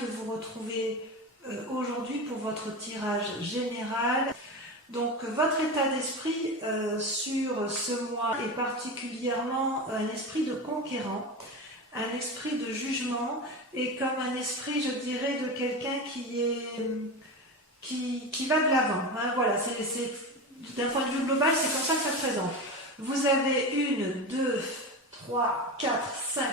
de vous retrouver aujourd'hui pour votre tirage général. Donc votre état d'esprit sur ce mois est particulièrement un esprit de conquérant, un esprit de jugement et comme un esprit, je dirais, de quelqu'un qui va de l'avant. Hein, voilà, c'est d'un point de vue global, c'est comme ça que ça se présente. Vous avez 1, 2, 3, 4, 5,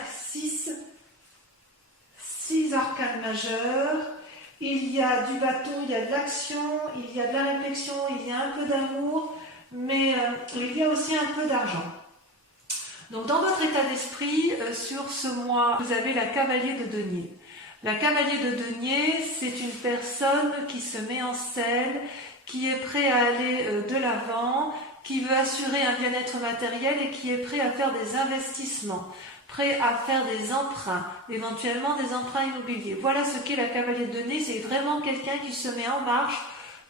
6 arcanes majeurs. Il y a du bâton, il y a de l'action, il y a de la réflexion, il y a un peu d'amour, mais il y a aussi un peu d'argent. Donc dans votre état d'esprit, sur ce mois, vous avez la cavalier de denier. La cavalier de denier, c'est une personne qui se met en selle, qui est prêt à aller de l'avant, qui veut assurer un bien-être matériel et qui est prêt à faire des investissements, prêt à faire des emprunts, éventuellement des emprunts immobiliers. Voilà ce qu'est la cavalier de denier, c'est vraiment quelqu'un qui se met en marche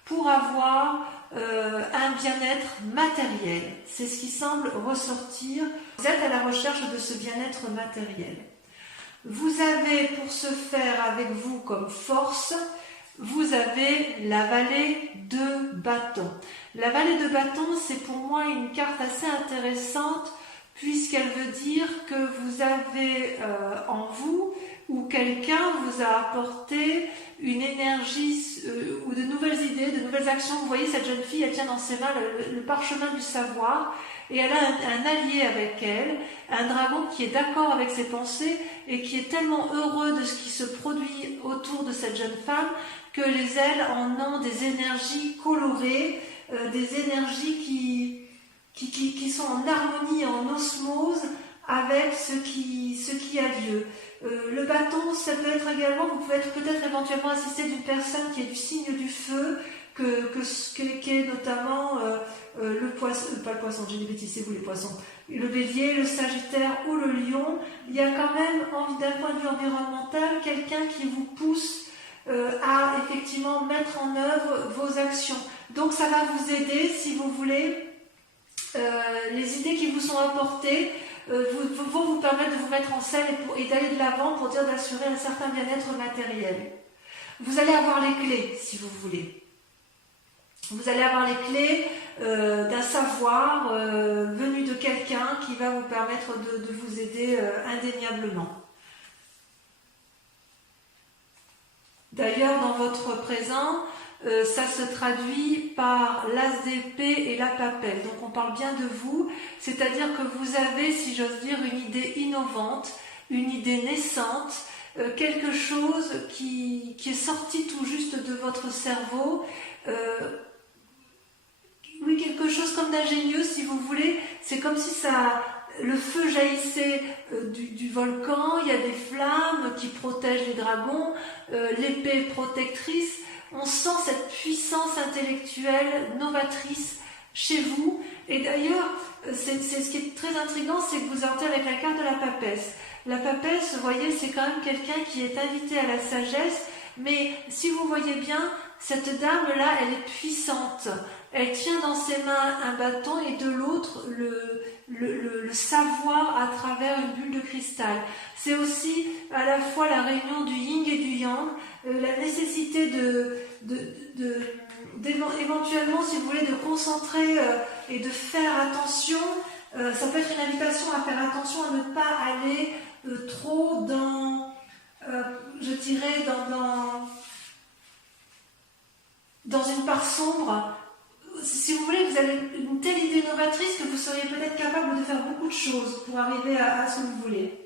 pour avoir un bien-être matériel. C'est ce qui semble ressortir. Vous êtes à la recherche de ce bien-être matériel. Vous avez pour ce faire avec vous comme force, vous avez la vallée de bâton. La vallée de bâton, c'est pour moi une carte assez intéressante puisqu'elle veut dire que vous avez en vous ou quelqu'un vous a apporté une énergie ou de nouvelles idées, de nouvelles actions. Vous voyez, cette jeune fille, elle tient dans ses mains le parchemin du savoir et elle a un allié avec elle, un dragon qui est d'accord avec ses pensées et qui est tellement heureux de ce qui se produit autour de cette jeune femme que les ailes en ont des énergies colorées, des énergies qui sont en harmonie, en osmose avec ce qui a lieu. Le bâton, ça peut être également, vous pouvez être peut-être éventuellement assisté d'une personne qui est du signe du feu, qui est notamment le poisson, pas le poisson, j'ai des bêtises, c'est vous les poissons, le bélier, le sagittaire ou le lion. Il y a quand même, d'un point de vue environnemental, quelqu'un qui vous pousse à effectivement mettre en œuvre vos actions. Donc ça va vous aider, si vous voulez, les idées qui vous sont apportées vont vous permettre de vous mettre en selle et d'aller de l'avant pour dire d'assurer un certain bien-être matériel. Vous allez avoir les clés, si vous voulez. Vous allez avoir les clés d'un savoir venu de quelqu'un qui va vous permettre de vous aider indéniablement. D'ailleurs, dans votre présent, ça se traduit par l'as d'épée et la papelle. Donc on parle bien de vous, c'est-à-dire que vous avez, si j'ose dire, une idée innovante, une idée naissante, quelque chose qui est sorti tout juste de votre cerveau. Oui, quelque chose comme d'ingénieux, si vous voulez. C'est comme si le feu jaillissait du volcan, il y a des flammes qui protègent les dragons, l'épée protectrice. On sent cette puissance intellectuelle novatrice chez vous. Et d'ailleurs, c'est ce qui est très intriguant, c'est que vous entrez avec la carte de la papesse. La papesse, vous voyez, c'est quand même quelqu'un qui est invité à la sagesse, mais si vous voyez bien, cette dame-là, elle est puissante. Elle tient dans ses mains un bâton et de l'autre le savoir à travers une bulle de cristal. C'est aussi à la fois la réunion du yin et du yang, la nécessité éventuellement, si vous voulez, de concentrer et de faire attention. Ça peut être une invitation à faire attention à ne pas aller trop dans, je dirais, dans une part sombre. Si vous voulez, vous avez une telle idée novatrice que vous seriez peut-être capable de faire beaucoup de choses pour arriver à ce que vous voulez.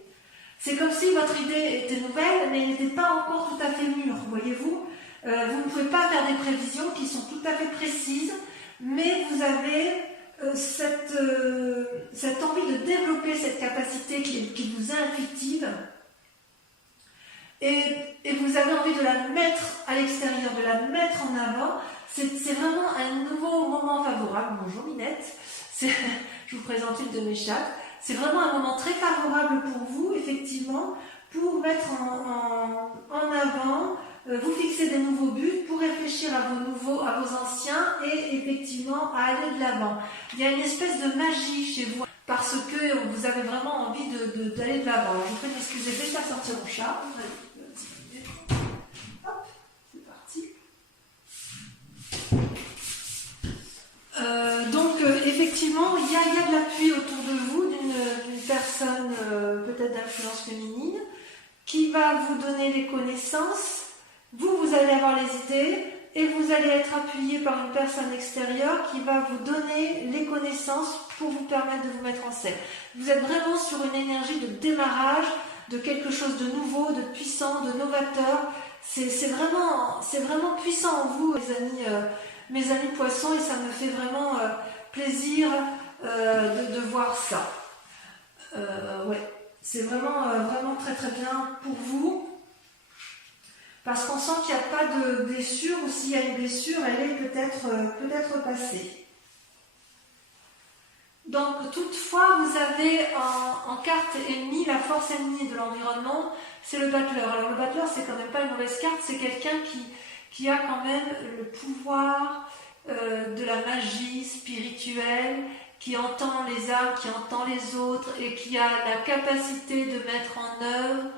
C'est comme si votre idée était nouvelle, mais elle n'était pas encore tout à fait mûre, voyez-vous. Vous ne pouvez pas faire des prévisions qui sont tout à fait précises, mais vous avez cette envie de développer cette capacité qui vous est intuitive, et vous avez envie de la mettre à l'extérieur, de la mettre en avant. C'est vraiment un nouveau moment favorable. Bonjour Minette, je vous présente une de mes chattes. C'est vraiment un moment très favorable pour vous, effectivement, pour mettre en avant, vous fixer des nouveaux buts, pour réfléchir à vos anciens et effectivement à aller de l'avant. Il y a une espèce de magie chez vous parce que vous avez vraiment envie d'aller de l'avant. Je vous prie de m'excuser, je vais faire sortir mon chat. Effectivement, il y a de l'appui autour de vous d'une personne peut-être d'influence féminine qui va vous donner les connaissances. Vous allez avoir les idées et vous allez être appuyé par une personne extérieure qui va vous donner les connaissances pour vous permettre de vous mettre en scène. Vous êtes vraiment sur une énergie de démarrage, de quelque chose de nouveau, de puissant, de novateur. C'est vraiment puissant en vous, mes amis poissons, et ça me fait vraiment plaisir de voir ça. Ouais, c'est vraiment très très bien pour vous, parce qu'on sent qu'il n'y a pas de blessure, ou s'il y a une blessure, elle est peut-être passée. Donc toutefois, vous avez en carte ennemie, la force ennemie de l'environnement, c'est le battleur. Alors le battleur, c'est quand même pas une mauvaise carte, c'est quelqu'un qui a quand même le pouvoir de la magie spirituelle, qui entend les âmes, qui entend les autres, et qui a la capacité de mettre en œuvre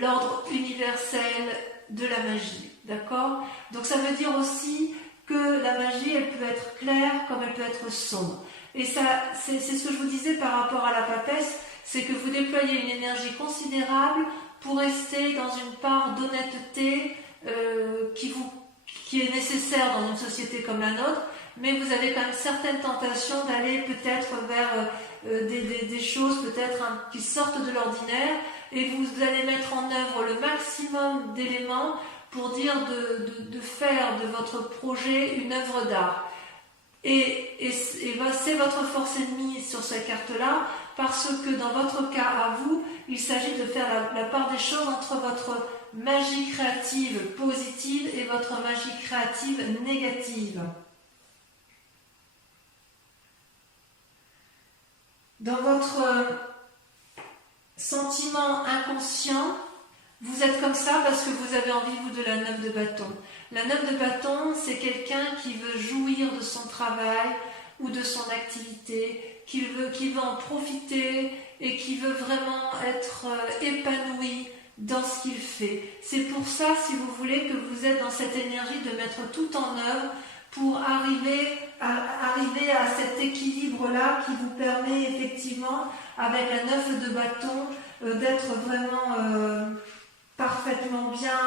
l'ordre universel de la magie. D'accord? Donc ça veut dire aussi que la magie, elle peut être claire comme elle peut être sombre. Et ça, c'est ce que je vous disais par rapport à la papesse, c'est que vous déployez une énergie considérable pour rester dans une part d'honnêteté qui est nécessaire dans une société comme la nôtre, mais vous avez quand même certaines tentations d'aller peut-être vers des choses peut-être qui sortent de l'ordinaire, et vous allez mettre en œuvre le maximum d'éléments pour dire de faire de votre projet une œuvre d'art. Et c'est votre force ennemie sur cette carte-là, parce que dans votre cas à vous, il s'agit de faire la part des choses entre votre magie créative positive et votre magie créative négative. Dans votre sentiment inconscient, vous êtes comme ça parce que vous avez envie, vous, de la 9 de bâton. La 9 de bâton, c'est quelqu'un qui veut jouir de son travail ou de son activité, qui veut en profiter et qui veut vraiment être épanoui dans ce qu'il fait. C'est pour ça, si vous voulez, que vous êtes dans cette énergie de mettre tout en œuvre pour arriver à cet équilibre-là qui vous permet effectivement, avec la 9 de bâton, d'être vraiment parfaitement bien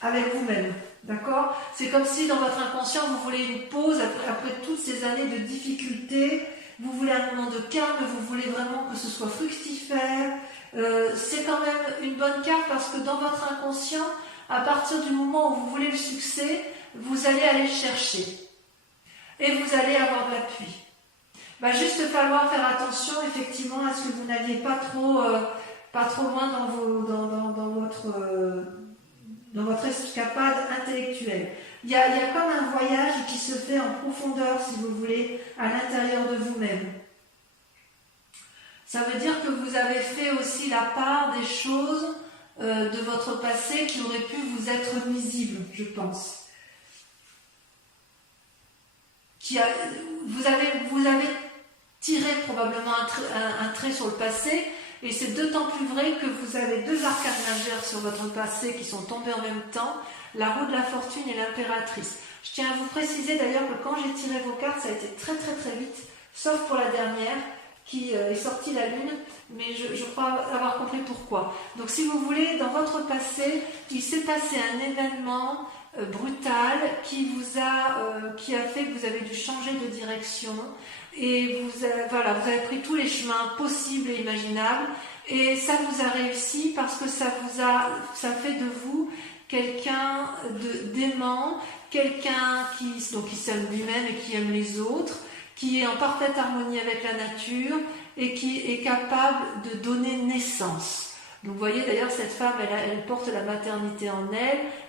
avec vous-même. D'accord? C'est comme si dans votre inconscient, vous voulez une pause après toutes ces années de difficultés. Vous voulez un moment de calme, vous voulez vraiment que ce soit fructifère. C'est quand même une bonne carte parce que dans votre inconscient, à partir du moment où vous voulez le succès, vous allez aller le chercher. Et vous allez avoir de l'appui. Va juste falloir faire attention effectivement à ce que vous n'alliez pas trop loin dans votre escapade intellectuelle. Il y a comme un voyage qui se fait en profondeur, si vous voulez, à l'intérieur de vous-même. Ça veut dire que vous avez fait aussi la part des choses de votre passé qui auraient pu vous être nuisibles, je pense. Vous avez tiré probablement un trait sur le passé, et c'est d'autant plus vrai que vous avez deux arcanes majeures sur votre passé qui sont tombés en même temps, la roue de la fortune et l'impératrice. Je tiens à vous préciser d'ailleurs que quand j'ai tiré vos cartes, ça a été très très très vite, sauf pour la dernière qui est sortie la lune, mais je crois avoir compris pourquoi. Donc si vous voulez, dans votre passé, il s'est passé un événement brutal qui a fait que vous avez dû changer de direction, et vous avez pris tous les chemins possibles et imaginables, et ça vous a réussi parce que ça fait de vous quelqu'un d'aimant, quelqu'un qui s'aime lui-même et qui aime les autres, qui est en parfaite harmonie avec la nature et qui est capable de donner naissance. Donc vous voyez d'ailleurs cette femme, elle porte la maternité en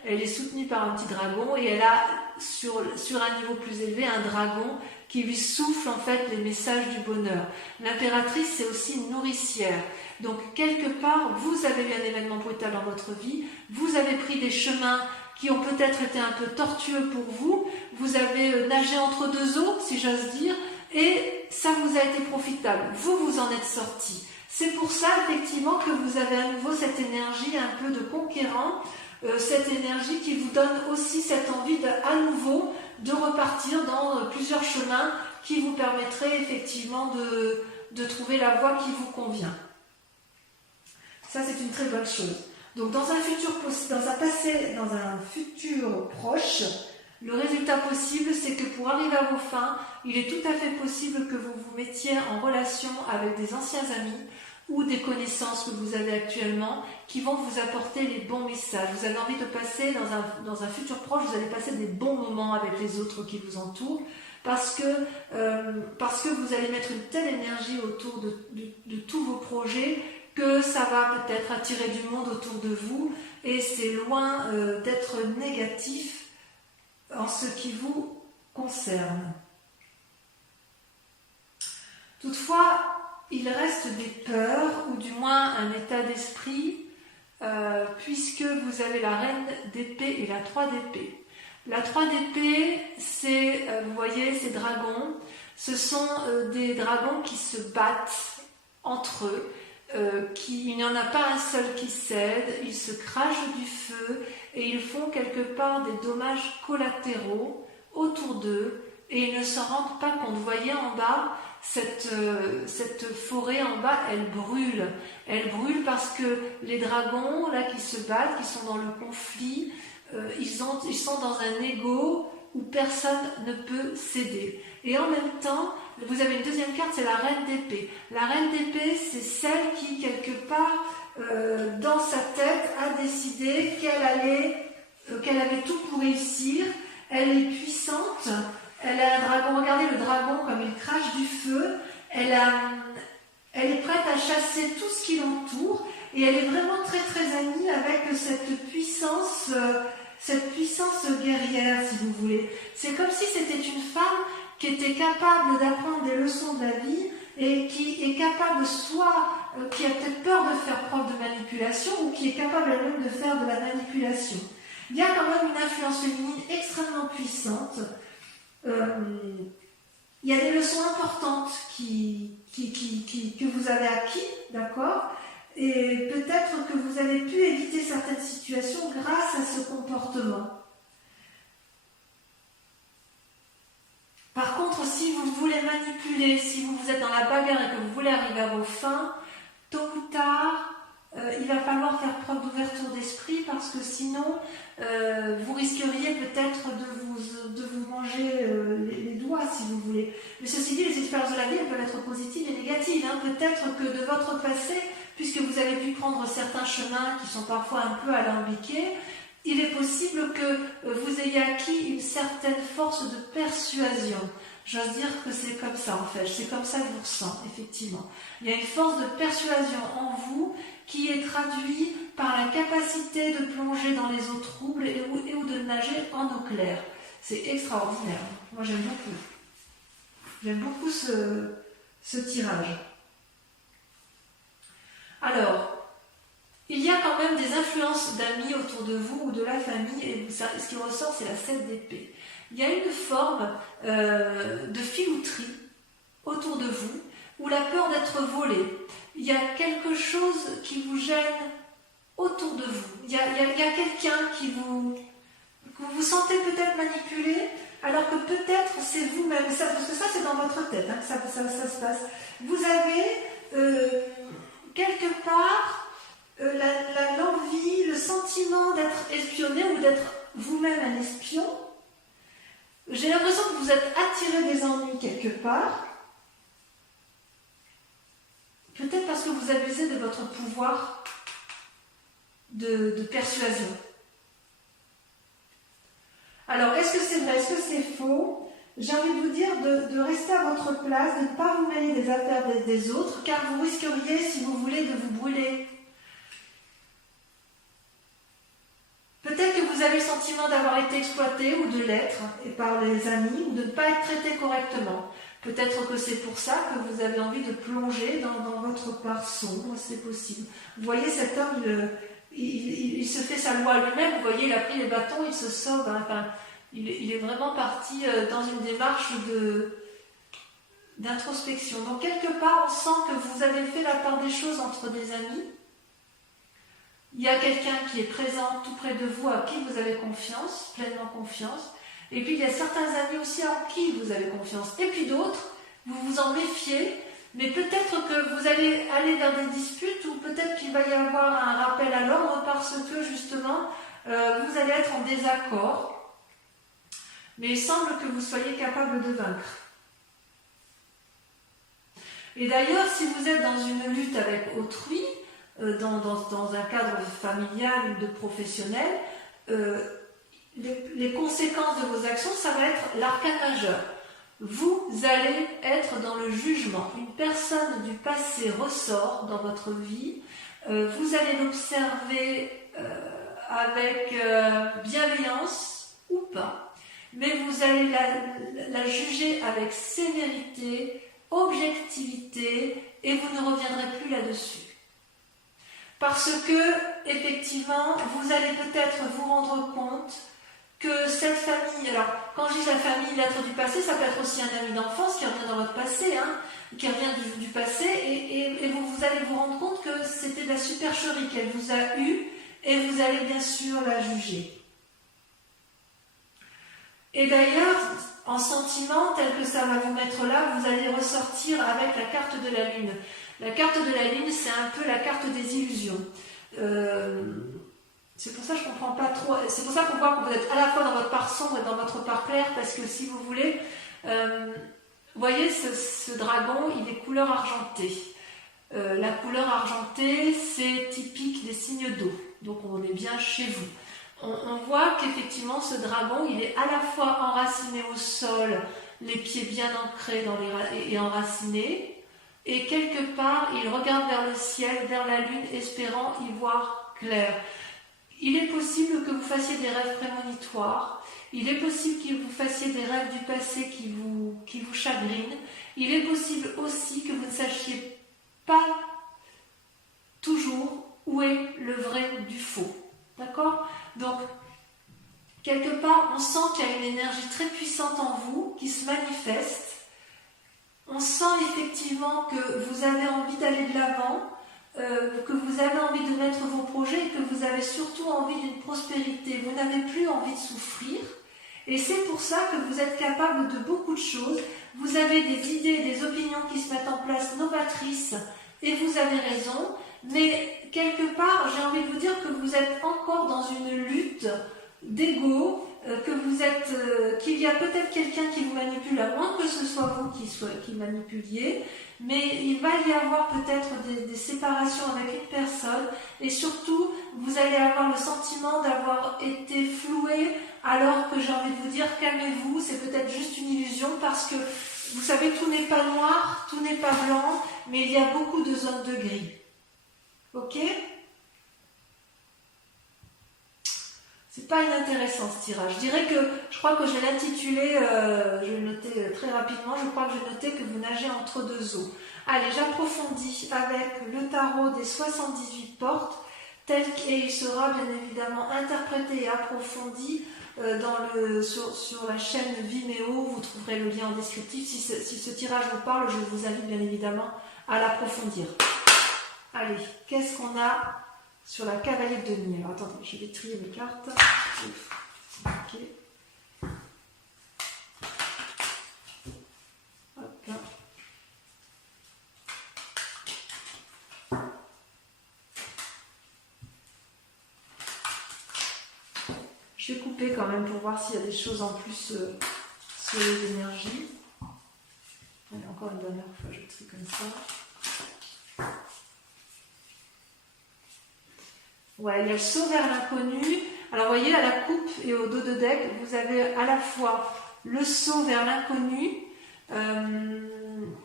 elle est soutenue par un petit dragon, et elle a sur un niveau plus élevé un dragon qui lui souffle en fait les messages du bonheur. L'impératrice, c'est aussi une nourricière. Donc quelque part, vous avez eu un événement brutal dans votre vie, vous avez pris des chemins qui ont peut-être été un peu tortueux pour vous, vous avez nagé entre deux eaux, si j'ose dire, et ça vous a été profitable. Vous en êtes sorti. C'est pour ça, effectivement, que vous avez à nouveau cette énergie un peu de conquérant, cette énergie qui vous donne aussi cette envie à nouveau de repartir dans plusieurs chemins qui vous permettraient effectivement de trouver la voie qui vous convient. Ça, c'est une très bonne chose. Donc, dans un futur proche, le résultat possible, c'est que pour arriver à vos fins, il est tout à fait possible que vous vous mettiez en relation avec des anciens amis ou des connaissances que vous avez actuellement qui vont vous apporter les bons messages. Vous avez envie de passer dans un futur proche, vous allez passer des bons moments avec les autres qui vous entourent parce que vous allez mettre une telle énergie autour de tous vos projets que ça va peut-être attirer du monde autour de vous et c'est loin d'être négatif en ce qui vous concerne. Toutefois, il reste des peurs, ou du moins un état d'esprit, puisque vous avez la reine d'épée et la 3 d'épée. La 3 d'épée, c'est, vous voyez, ces dragons, ce sont des dragons qui se battent entre eux, il n'y en a pas un seul qui cède, ils se crachent du feu et ils font quelque part des dommages collatéraux autour d'eux et ils ne s'en rendent pas compte. Vous voyez en bas, cette forêt en bas, elle brûle. Elle brûle parce que les dragons là qui se battent, qui sont dans le conflit, ils sont dans un ego où personne ne peut céder. Et en même temps, vous avez une deuxième carte, c'est la reine d'épée. La reine d'épée, c'est celle qui, quelque part, dans sa tête, a décidé qu'elle avait tout pour réussir. Elle est puissante, elle a un dragon. Regardez le dragon comme il crache du feu. Elle est prête à chasser tout ce qui l'entoure. Et elle est vraiment très très amie avec cette puissance guerrière, si vous voulez. C'est comme si c'était une femme qui était capable d'apprendre des leçons de la vie et qui est capable qui a peut-être peur de faire preuve de manipulation ou qui est capable elle-même de faire de la manipulation. Il y a quand même une influence féminine extrêmement puissante. Il y a des leçons importantes que vous avez acquis, d'accord ? Et peut-être que vous avez pu éviter certaines situations grâce à ce comportement. Par contre, si vous voulez manipuler, si vous êtes dans la bagarre et que vous voulez arriver à vos fins, tôt ou tard, il va falloir faire preuve d'ouverture d'esprit parce que sinon, vous risqueriez peut-être de vous manger les doigts, si vous voulez. Mais ceci dit, les expériences de la vie, elles peuvent être positives et négatives. Peut-être que de votre passé, puisque vous avez pu prendre certains chemins qui sont parfois un peu alambiqués, il est possible que vous ayez acquis une certaine force de persuasion. J'ose dire que c'est comme ça en fait, c'est comme ça que je vous ressens, effectivement. Il y a une force de persuasion en vous qui est traduite par la capacité de plonger dans les eaux troubles et ou de nager en eau claire. C'est extraordinaire. Moi j'aime beaucoup. J'aime beaucoup ce tirage. Alors, il y a quand même des influences d'amis autour de vous ou de la famille, et ce qui ressort, c'est la 7 d'épée. Il y a une forme de filouterie autour de vous, ou la peur d'être volé. Il y a quelque chose qui vous gêne autour de vous. Il y a quelqu'un que vous sentez peut-être manipulé, alors que peut-être c'est vous-même. Parce que ça, c'est dans votre tête que ça se passe. Vous avez quelque part l'envie, le sentiment d'être espionné ou d'être vous-même un espion. J'ai l'impression que vous êtes attiré des ennuis quelque part. Peut-être parce que vous abusez de votre pouvoir de persuasion. Alors, est-ce que c'est vrai, est-ce que c'est faux ? J'ai envie de vous dire de rester à votre place, de ne pas vous mêler des affaires des autres, car vous risqueriez, si vous voulez, de vous brûler. Peut-être que vous avez le sentiment d'avoir été exploité ou de l'être et par les amis ou de ne pas être traité correctement. Peut-être que c'est pour ça que vous avez envie de plonger dans votre part sombre, c'est possible. Vous voyez, cet homme, il se fait sa loi lui-même, vous voyez, il a pris les bâtons, il se sauve. Enfin, il est vraiment parti dans une démarche d'introspection. Donc quelque part, on sent que vous avez fait la part des choses entre des amis. Il y a quelqu'un qui est présent tout près de vous, à qui vous avez confiance, pleinement confiance. Et puis il y a certains amis aussi en qui vous avez confiance. Et puis d'autres, vous vous en méfiez, mais peut-être que vous allez aller vers des disputes ou peut-être qu'il va y avoir un rappel à l'ordre parce que justement, vous allez être en désaccord. Mais il semble que vous soyez capable de vaincre. Et d'ailleurs, si vous êtes dans une lutte avec autrui, dans un cadre familial ou de professionnel, les conséquences de vos actions, ça va être l'arcane majeur. Vous allez être dans le jugement. Une personne du passé ressort dans votre vie. Vous allez l'observer avec bienveillance ou pas. Mais vous allez la juger avec sévérité, objectivité, et vous ne reviendrez plus là-dessus. Parce que, effectivement, vous allez peut-être vous rendre compte que cette famille, alors quand je dis la famille, l'être du passé, ça peut être aussi un ami d'enfance qui revient dans votre passé, qui revient du passé, et vous allez vous rendre compte que c'était de la supercherie qu'elle vous a eue, et vous allez bien sûr la juger. Et d'ailleurs, en sentiment, tel que ça va vous mettre là, vous allez ressortir avec la carte de la Lune. La carte de la Lune, c'est un peu la carte des illusions. C'est pour ça que je ne comprends pas trop. C'est pour ça qu'on voit que vous êtes à la fois dans votre part sombre et dans votre part claire, parce que si vous voulez, vous voyez, ce dragon, il est couleur argentée. La couleur argentée, c'est typique des signes d'eau. Donc on est bien chez vous. On voit qu'effectivement ce dragon, il est à la fois enraciné au sol, les pieds bien ancrés et enracinés, et quelque part il regarde vers le ciel, vers la lune, espérant y voir clair. Il est possible que vous fassiez des rêves prémonitoires, il est possible que vous fassiez des rêves du passé qui vous chagrinent, il est possible aussi que vous ne sachiez pas toujours où est le vrai du faux. D'accord ? Donc, quelque part, on sent qu'il y a une énergie très puissante en vous qui se manifeste. On sent effectivement que vous avez envie d'aller de l'avant, que vous avez envie de mettre vos projets et que vous avez surtout envie d'une prospérité. Vous n'avez plus envie de souffrir. Et c'est pour ça que vous êtes capable de beaucoup de choses. Vous avez des idées, des opinions qui se mettent en place novatrices et vous avez raison. Mais quelque part, j'ai envie de vous dire que vous êtes encore dans une lutte d'ego, qu'il y a peut-être quelqu'un qui vous manipule, à moins que ce soit vous qui manipuliez, mais il va y avoir peut-être des séparations avec une personne, et surtout, vous allez avoir le sentiment d'avoir été floué, alors que j'ai envie de vous dire, calmez-vous, c'est peut-être juste une illusion, parce que, vous savez, tout n'est pas noir, tout n'est pas blanc, mais il y a beaucoup de zones de gris. Ok ? C'est pas inintéressant ce tirage. Je crois que je vais l'intituler, je vais le noter très rapidement, je crois que je vais noter que vous nagez entre deux eaux. Allez, j'approfondis avec le tarot des 78 portes, tel qu'il sera bien évidemment interprété et approfondi sur la chaîne Vimeo. Vous trouverez le lien en descriptif. Si ce tirage vous parle, je vous invite bien évidemment à l'approfondir. Allez, qu'est-ce qu'on a sur la cavalier de denier? Alors attendez, je vais trier mes cartes. Ok. Hop. Je vais couper quand même pour voir s'il y a des choses en plus sur les énergies. Allez, encore une dernière fois, je trie comme ça. Ouais, il y a le saut vers l'inconnu. Alors, vous voyez, à la coupe et au dos de deck, vous avez à la fois le saut vers l'inconnu.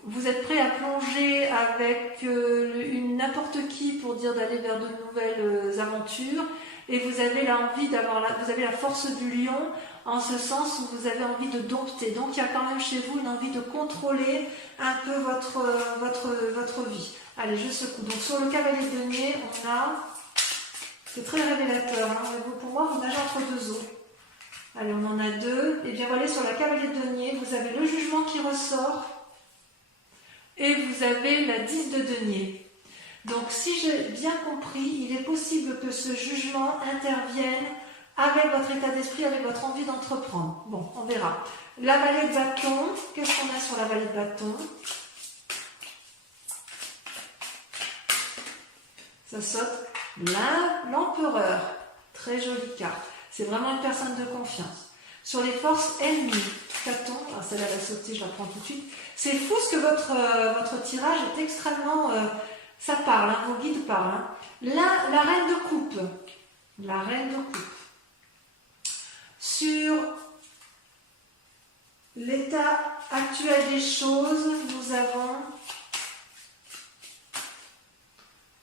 Vous êtes prêt à plonger avec n'importe qui pour dire d'aller vers de nouvelles aventures. Et vous avez vous avez la force du lion, en ce sens où vous avez envie de dompter. Donc, il y a quand même chez vous une envie de contrôler un peu votre vie. Allez, je secoue. Donc, sur le cavalier de denier, on a... C'est très révélateur. Hein. Pour moi, vous nagez entre deux eaux. Allez, on en a deux. Et bien voilà, sur la cavalier de denier, vous avez le jugement qui ressort. Et vous avez la 10 de denier. Donc, si j'ai bien compris, il est possible que ce jugement intervienne avec votre état d'esprit, avec votre envie d'entreprendre. Bon, on verra. La vallée de bâton, qu'est-ce qu'on a sur la vallée de bâton? Ça saute l'empereur. Très jolie carte. C'est vraiment une personne de confiance. Sur les forces ennemies, Caton, alors celle-là va sauter, je la prends tout de suite. C'est fou ce que votre tirage est extrêmement... ça parle, hein, vos guides parlent. Hein. Là, la reine de coupe. La reine de coupe. Sur l'état actuel des choses, nous avons...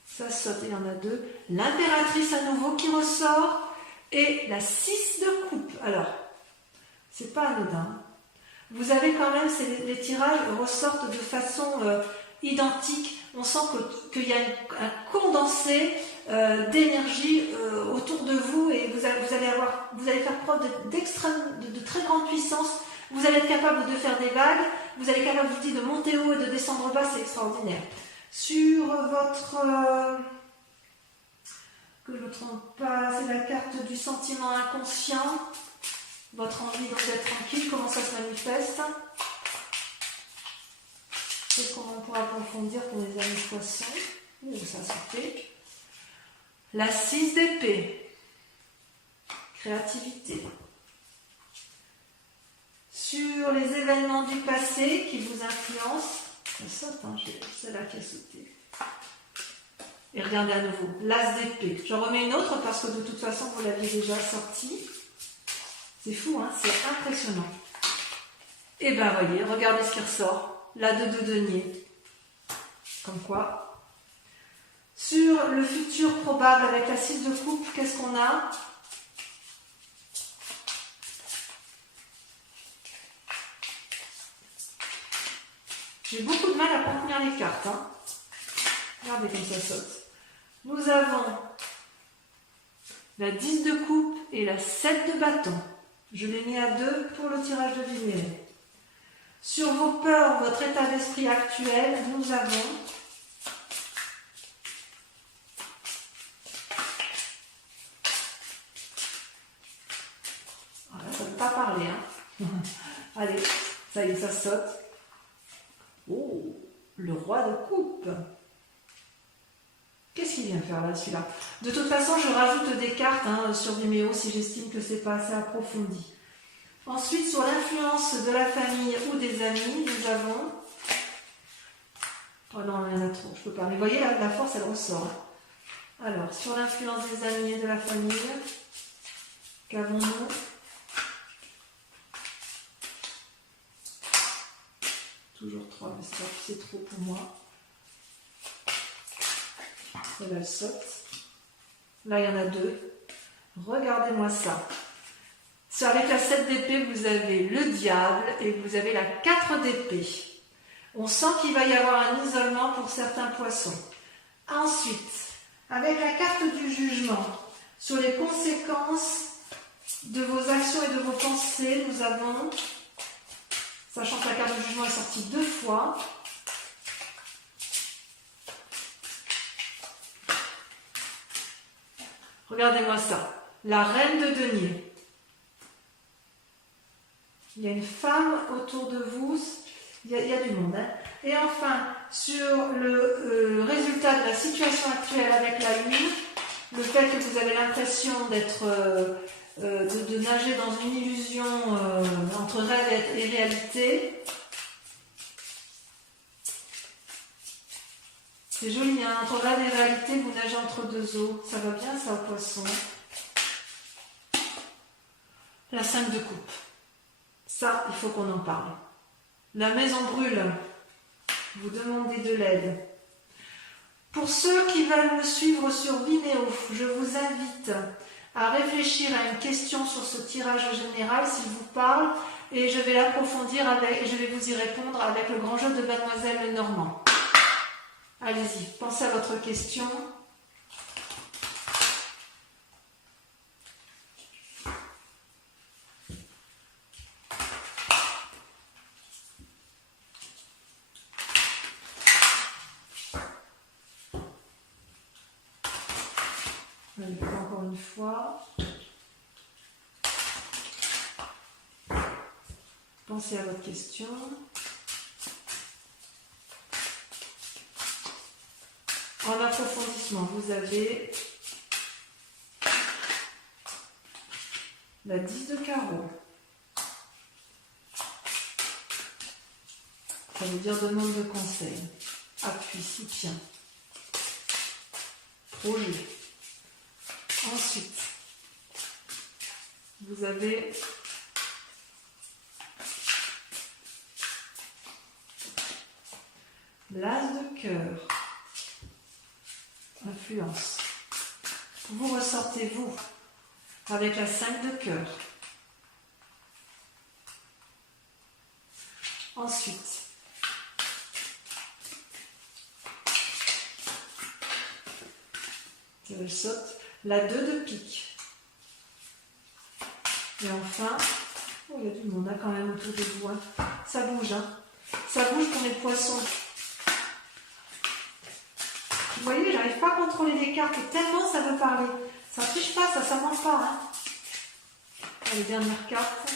Ça saute, il y en a deux. L'impératrice à nouveau qui ressort. Et la 6 de coupe. Alors, c'est pas anodin. Vous avez quand même, les tirages ressortent de façon identique. On sent qu'il y a un condensé d'énergie autour de vous et vous allez faire preuve de très grande puissance. Vous allez être capable de faire des vagues. Vous allez être capable, je vous dis, de monter haut et de descendre bas. C'est extraordinaire. Sur votre... que je ne me trompe pas, c'est la carte du sentiment inconscient. Votre envie donc d'être tranquille, comment ça se manifeste? Qu'est-ce qu'on pourra approfondir pour les amis poissons? Ça se fait. La 6 d'épée. Créativité. Sur les événements du passé qui vous influencent. Ça saute, hein, c'est là qui a sauté. Et regardez à nouveau, l'as d'épée. J'en remets une autre parce que de toute façon, vous l'aviez déjà sortie. C'est fou, hein, c'est impressionnant. Et bien, voyez, regardez ce qui ressort. La 2 de denier. Comme quoi. Sur le futur probable avec la 6 de coupe, qu'est-ce qu'on a? J'ai beaucoup de mal à contenir les cartes. Hein. Regardez comme ça saute. Nous avons la 10 de coupe et la 7 de bâton. Je l'ai mis à 2 pour le tirage de lumière. Sur vos peurs, votre état d'esprit actuel, nous avons voilà, ça ne veut pas parler. Hein. Allez, ça y est, ça saute. Oh, le roi de coupe. Qu'est-ce qu'il vient faire là, celui-là? De toute façon, je rajoute des cartes hein, sur Vimeo si j'estime que c'est pas assez approfondi. Ensuite, sur l'influence de la famille ou des amis, nous avons... Oh non, il y en a trop, je peux pas. Mais vous voyez, la force, elle ressort. Alors, sur l'influence des amis et de la famille, qu'avons-nous? Toujours 3, mais c'est trop pour moi. Celle-là, elle saute. Là, il y en a 2. Regardez-moi ça. Avec la 7 d'épée, vous avez le diable et vous avez la 4 d'épée. On sent qu'il va y avoir un isolement pour certains poissons. Ensuite, avec la carte du jugement, sur les conséquences de vos actions et de vos pensées, nous avons, sachant que la carte du jugement est sortie 2 fois, regardez-moi ça, la reine de denier. Il y a une femme autour de vous, il y a du monde. Hein. Et enfin, sur le résultat de la situation actuelle avec la Lune, le fait que vous avez l'impression d'être, de nager dans une illusion entre rêve et réalité, c'est joli, hein, entre rêve et réalité, vous nagez entre deux eaux. Ça va bien ça au poisson. La 5 de coupe. Ça, il faut qu'on en parle. La maison brûle. Vous demandez de l'aide. Pour ceux qui veulent me suivre sur Vimeo, je vous invite à réfléchir à une question sur ce tirage général, s'il vous parle, et je vais l'approfondir je vais vous y répondre avec le grand jeu de Mademoiselle Lenormand. Allez-y, pensez à votre question. Encore une fois. pensez à votre question. En approfondissement, vous avez la 10 de carreau. Ça veut dire demande de conseil, appui, soutien, projet. Ensuite, vous avez l'as de cœur, influence. Vous ressortez vous avec la 5 de cœur. Ensuite, je saute la 2 de pique. Et enfin, oh, il y a du monde quand même autour de vous. Hein. Ça bouge, hein. Ça bouge pour les poissons. Vous voyez, j'arrive pas à contrôler les cartes tellement ça veut parler. Ça ne triche pas, ça ment pas. Hein. Les dernières cartes.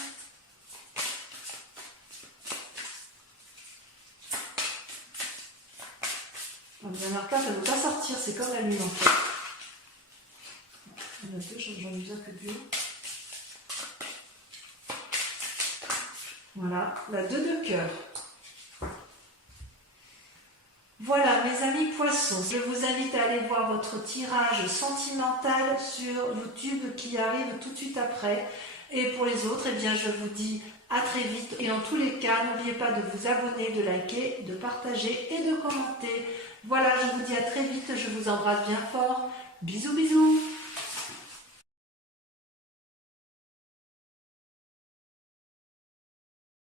La dernière carte, elle ne veut pas sortir, c'est comme la lune en fait. Il y en a deux, j'en ai déjà que deux. Voilà, la 2 de cœur. Voilà, mes amis poissons, je vous invite à aller voir votre tirage sentimental sur YouTube qui arrive tout de suite après. Et pour les autres, eh bien, je vous dis à très vite. Et en tous les cas, n'oubliez pas de vous abonner, de liker, de partager et de commenter. Voilà, je vous dis à très vite, je vous embrasse bien fort. Bisous, bisous.